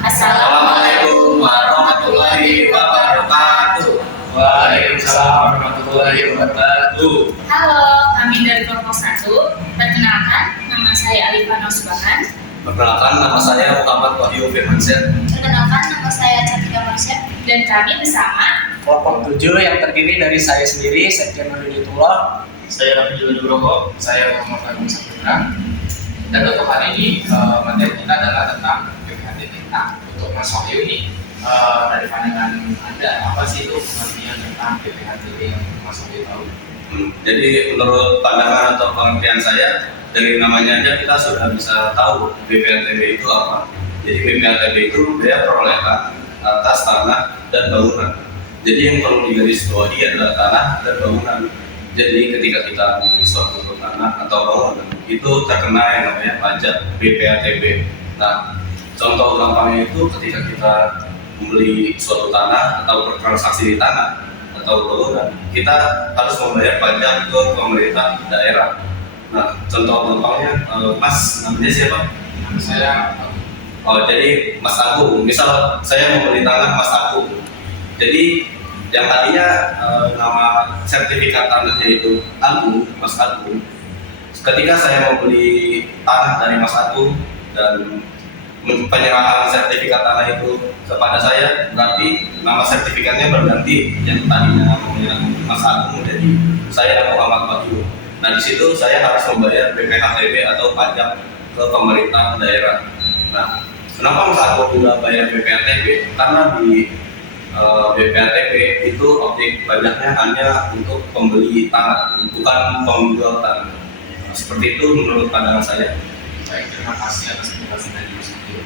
Assalamualaikum warahmatullahi wabarakatuh. Waalaikumsalam warahmatullahi wabarakatuh. Halo, kami dari kelompok 1. Perkenalkan, nama saya Alifah Nosbahan. Perkenalkan, nama saya Muhammad Wahyu Firmansyah. Perkenalkan, nama saya Cantika Marsya. Dan kami bersama Kelompok 7 yang terdiri dari saya sendiri, Sekjen Nuruditullah. Saya Rafiul Nugroho, saya Muhammad Agung Saputra. Dan untuk hari ini materi kita adalah tentang BPHTB. Nah, untuk Mas Wahyu ini dari pandangan Anda, apa sih itu pengertian tentang BPHTB yang Mas Wahyu tahu? Jadi menurut pandangan atau pengertian saya, dari namanya aja kita sudah bisa tahu BPHTB itu apa. Jadi BPHTB itu biaya perolehan atas tanah dan bangunan. Jadi yang perlu digarisbawahi adalah tanah dan bangunan. Jadi ketika kita membeli suatu tanah atau bangunan, itu terkena yang namanya pajak BPHTB. Nah, contoh gampangnya itu ketika kita membeli suatu tanah atau bertransaksi di tanah atau bangunan, kita harus membayar pajak ke pemerintah daerah. Nah, contoh gampangnya, Mas, namanya siapa? Saya Jadi Mas Agung, misal saya membeli tanah Mas Agung. Jadi yang tadinya nama sertifikat tanahnya itu Agung, Mas Agung. Ketika saya membeli tanah dari Mas Agung dan penyerahan sertifikat tanah itu kepada saya, berarti nama sertifikatnya berganti, yang tadinya namanya Mas Agung menjadi saya Muhammad Wahyu. Nah, di situ saya harus membayar BPHTB atau pajak ke pemerintah daerah. Nah, kenapa Mas Agung juga bayar BPHTB? Karena di BPHTB itu objek pajaknya hanya untuk pembeli tanah, bukan penjual tanah. Nah, seperti itu menurut pandangan saya. baik, terima kasih atas penjelasan dari Mas Wahyu.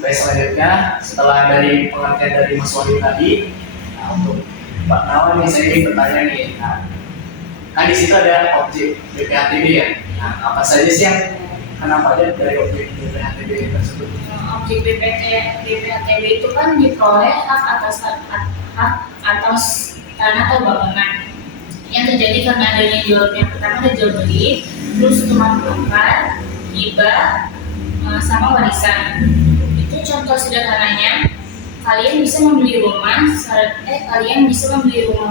Baik, selanjutnya setelah dari pengertian dari Mas Wahyu tadi, nah untuk Pak Nawan nih saya ingin bertanya nih. Nah, kan di situ ada objek BPHTB ya. Nah, apa saja sih yang kenapa aja dari objek BPHTB tersebut? objek BPHTB itu kan diperoleh hak atas tanah atau bangunan yang terjadi karena adanya yang pertama ada jual beli, terus tukar tukar, hibah, sama warisan. Itu contoh sederhananya, kalian bisa membeli rumah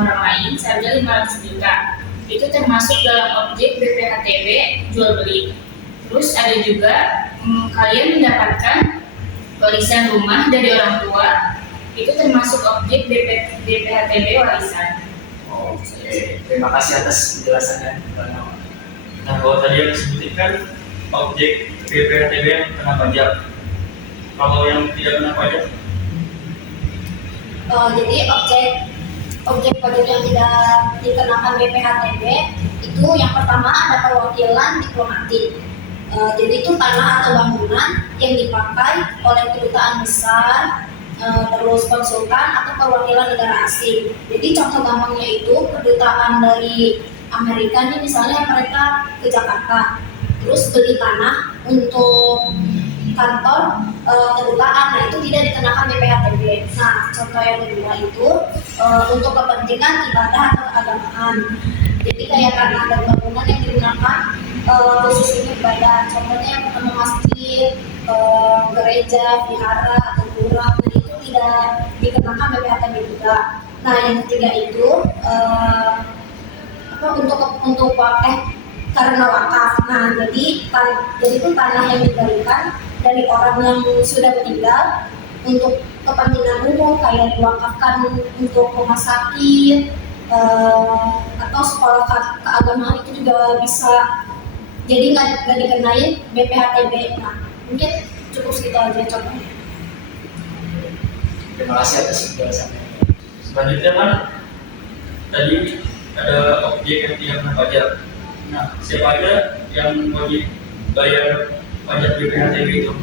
orang lain seharga 500 juta. Itu termasuk dalam objek BPHTB jual beli. Terus ada juga kalian mendapatkan warisan rumah dari orang tua, itu termasuk objek BPHTB warisan. Oke, terima kasih atas penjelasannya, Pak Nawan. Nah, kalau tadi yang disebutkan objek BPHTB yang kena pajak, kalau yang tidak kena pajak? Jadi objek pajak yang tidak dikenakan BPHTB itu yang pertama ada perwakilan diplomatik. Jadi itu tanah atau bangunan yang dipakai oleh kedutaan besar, terus konsultan atau perwakilan negara asing. Jadi contoh gampangnya itu kedutaan dari Amerika nih, misalnya mereka ke Jakarta, terus beli tanah untuk kantor kedutaan, nah itu tidak dikenakan BPHTB. Nah, contoh yang kedua itu untuk kepentingan ibadah atau keagamaan. Jadi kayak tanah dan bangunan yang digunakan khusus untuk ibadah, contohnya yang pertama masjid, gereja, vihara atau pura, nah itu tidak dikenakan BPHTB juga. Nah, yang ketiga itu untuk karena wakaf. Nah, jadi itu tanah yang diberikan dari orang yang sudah meninggal untuk kepentingan umum, kayak diwakafkan untuk rumah sakit atau sekolah keagamaan, itu juga bisa. Jadi nggak dikenain BPHTB. Nah, mungkin cukup segitu aja contohnya. Terima kasih atas penjelasannya. Selanjutnya kan tadi ada objek yang tidak kena pajak. Nah, siapa aja yang wajib bayar pajak BPHTB itu?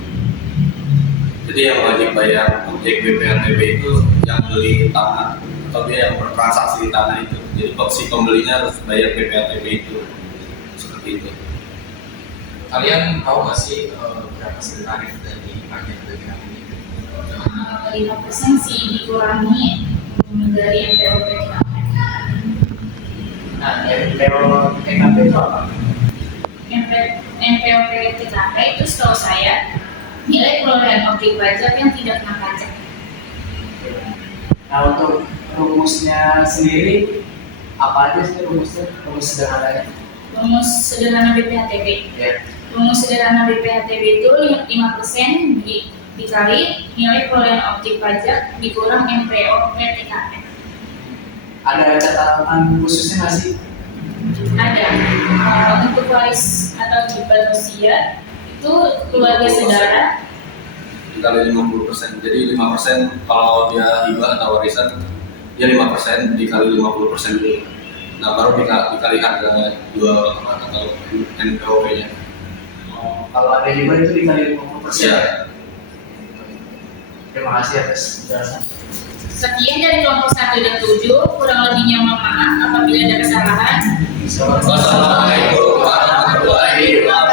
Jadi yang wajib bayar objek BPHTB itu yang beli tanah atau dia yang bertransaksi di tanah itu. Jadi si pembelinya harus bayar BPHTB itu. Seperti itu. Kalian tahu nggak sih berapa sih tarif dari pajak BPHTB? 5% sih dikurangi dari NPWP. Nah, NPWP itu apa? NPWP TKP itu setahu saya nilai perolehan objek pajak yang tidak kena pajak. Nah, untuk rumusnya sendiri apa aja sih rumusnya? Rumus sederhananya? Rumus sederhana BPHTB. Ya. Rumus sederhana BPHTB itu 5% dikali nilai perolehan objek pajak dikurang MPO PTKM. Ada catatan khususnya nggak sih? Ada untuk waris atau hibah usia itu keluarga saudara dikali 50%. Jadi 5% kalau dia hibah atau warisan, dia 5% dikali 50% dulu. Nah baru dikali harga jual atau NPOP-nya. Kalau ada hibah itu dikali 50%. Iya. Terima kasih atas penjelasan. Sekian dari kelompok 1 dan 7, kurang lebihnya mohon maaf apabila ada kesalahan. Wassalamualaikum warahmatullahi wabarakatuh.